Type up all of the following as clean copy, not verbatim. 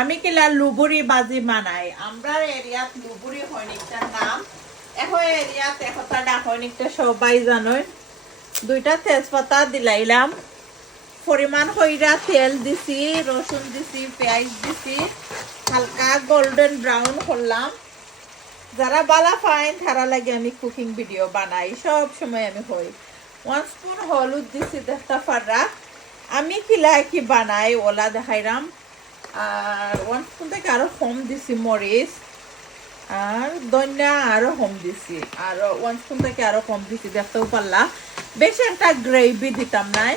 আমি কিলা লুবুরি বাজি বানাই আমরা এরিয়াত লুবুরি হয়নিকটার নাম এখন এরিয়াত একটা ডাক হয়নিকটা সবাই জানোই দুইটা তেজপাতা দিলাইলাম পরিমাণ হইরা তেল দিছি রসুন দিছি পেঁয়াজ দিছি হালকা গোল্ডেন ব্রাউন করলাম যারা বালা ফাইন তারা লাগে আমি কুকিং ভিডিও বানাই সব সময় আমি হই 1 স্পুন হলুদ দিছি দেখতে পারা আমি কিলা কি বানাই ওলা দেখাইলাম আর 1 স্পুন থেকে আরো কম দিছি মরিচ আর ধনিয়া আরো কম দিছি আর 1 স্পুন থেকে আরো কম দিছি দেখতেও পারলা বেশি একটা গ্রেভি দিতাম নাই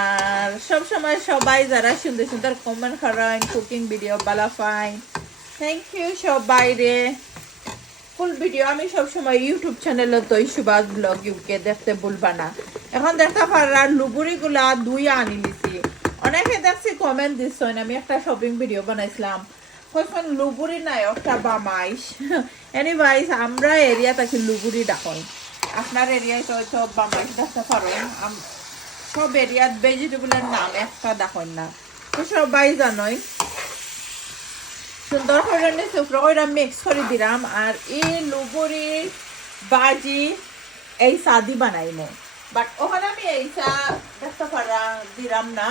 আর সব সময় সবাই যারা সুন্দর সুন্দর কমেন্ট করেন cooking video Bala fine thank you সবাই রে ফুল ভিডিও আমি সব সময় ইউটিউব চ্যানেলে তো সুভাষ ব্লগ ইউকে দেখতে ভুলবা না এখন দেখতে পারা লুবুরিগুলা দুই আনি নিছি অনেকে দেখছি কমেন্ট দিচ্ছেন আমি একটা শপিং ভিডিও বানাইছিলাম কখন লুবুরি নাই একটা বামাইশ এনিওয়াইজ আমরা এরিয়া থাকি লুবুরি ডাকন আপনার এরিয়ায় তো সব বামাইশ দেখতে পারেন সব এরিয়াত ভেজিটেবলের নাম একটা দেখেন না তো সবাই জানোই সুন্দর করে শুকনো করে মিক্স করে দিলাম আর এই লুবুরি বাজি এই সাদি বানাইমো বাট ওখানে আমি এইসা দেখতে পারা দিলাম না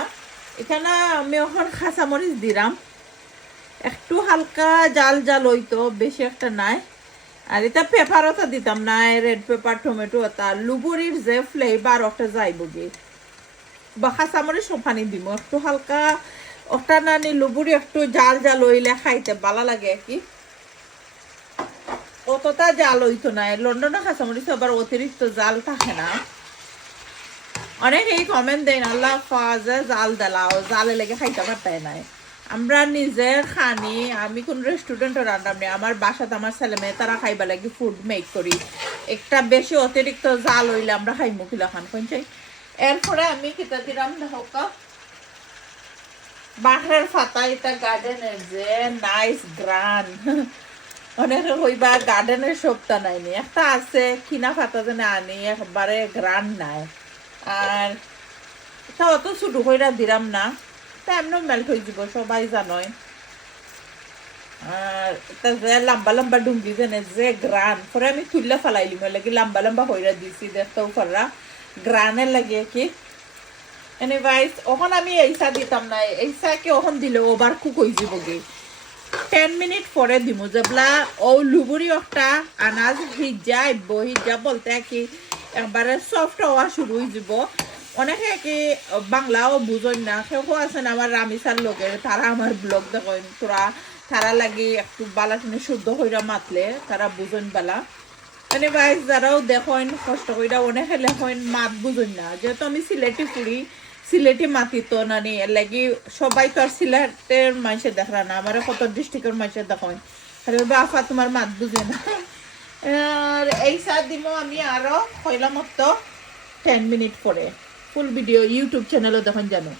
এখানে আমি ওখানে কাঁচামরিচ দিলাম একটু হালকা জাল জাল হইতো বেশি একটা নাই আর এটা পেপারও তো দিতাম না রেড পেপার টমেটো তা লুবুরির যে ফ্লেভার ওটা যাইব গে বা কাঁচামরিচ সোফানি দিব একটু হালকা ওটা নানি লুবুরি একটু জাল জাল হইলে খাইতে ভালো লাগে কি অতটা জাল হইতো না লন্ডনে কাঁচামরিচ আবার অতিরিক্ত জাল থাকে না অনেক এই কমেন্ট দেন আল্লাহ ফাজে জাল দিলাও জালে লেগে খাইতে পারতাই নাই আমরা নিজে খানি আমি কোন রেস্টুরেন্টে রান্না নেই আমার বাসাতে আমার ছেলে মেয়ে তারা খাইবা লাগে ফুড মেক করি একটা বেশি অতিরিক্ত জাল হইলে আমরা খাইমু কিলা খান কোনটাই এরপরে আমি কিতা দিলাম দেখো বাহরের ফাতা এটা গার্ডেনের যে নাইস গ্রান অনেকে হইবা গার্ডেনের সবটা নাইনি একটা আছে কিনা ফাতা যেন আনি একবারে গ্রান নাই আর এটা অত ছোটো কইরা দিলাম না তা এমন মেল্ট হয়ে যাব সবাই জানোই আর এটা যে লম্বা লম্বা ডুঙ্গি যেনে যে গ্রান পরে আমি তুললে ফেলাইলিম লাগে লম্বা লম্বা হইরা দিছি দেখতেও পারা গ্রানের লাগে কি এনিওয়াইজ ওখানে আমি এইসা দিতাম না এইসাকে ওখান দিলে ওভার কুক হয়ে যাব গে 10 মিনিট পরে দিমু যেবলা ও লুবুরি একটা আনাজ হিজা বলতে কি একবারে সফট হওয়া শুরু হয়ে যাব অনেকে কি বাংলাও বুঝেন না কেউ আছেন আমার রামিসার লোকের তারা আমার ব্লগ দেখেন তোরা তারা লাগে একটু বালাটিনে শুদ্ধ হইরা মাতলে তারা বুঝেন বালা এনিওয়াইজ যারাও দেখেন কষ্ট কইরা অনেকে লেখেন মাত বুঝেন না যেহেতু আমি সিলেটি পুরি সিলেটি মাতি তো নানি এর লাগি সবাই তো আর সিলেটের মানুষের দেখরা না আমার কত ডিস্ট্রিক্টের মানুষের দেখেন আরে বাফা তোমার মাত বুঝে না আর এই সাত দিমো আমি আরো কইলাম তো 10 মিনিট পরে ফুল ভিডিও ইউটিউব চ্যানেলও দেখেন জানো